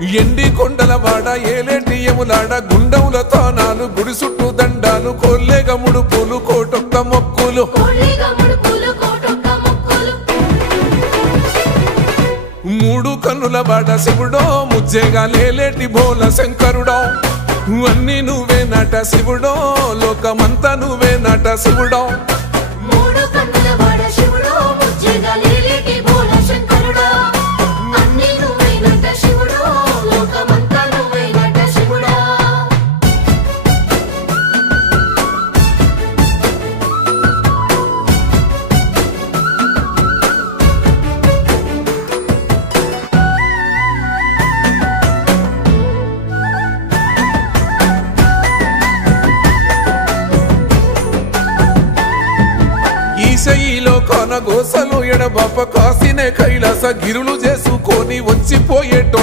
ఎండి కొండల వాడ ఏలేటియములాడ గుండముల తానాలు గుడి చుట్టూ దండాలు కొల్లేగ ముడుపులు కోటొక్క మొక్కులు మూడు కన్నుల వాడ శివుడో ముజ్జేగా లేలేటి బోల శంకరుడో అన్ని నువ్వే నట శివుడో లోకమంతా నువ్వే నట శివుడో ఈశయిలో కొన గోసలు ఎడబాప కాసినే కైలాస గిరులు చేసుకొని వచ్చిపోయేటోళ్ళు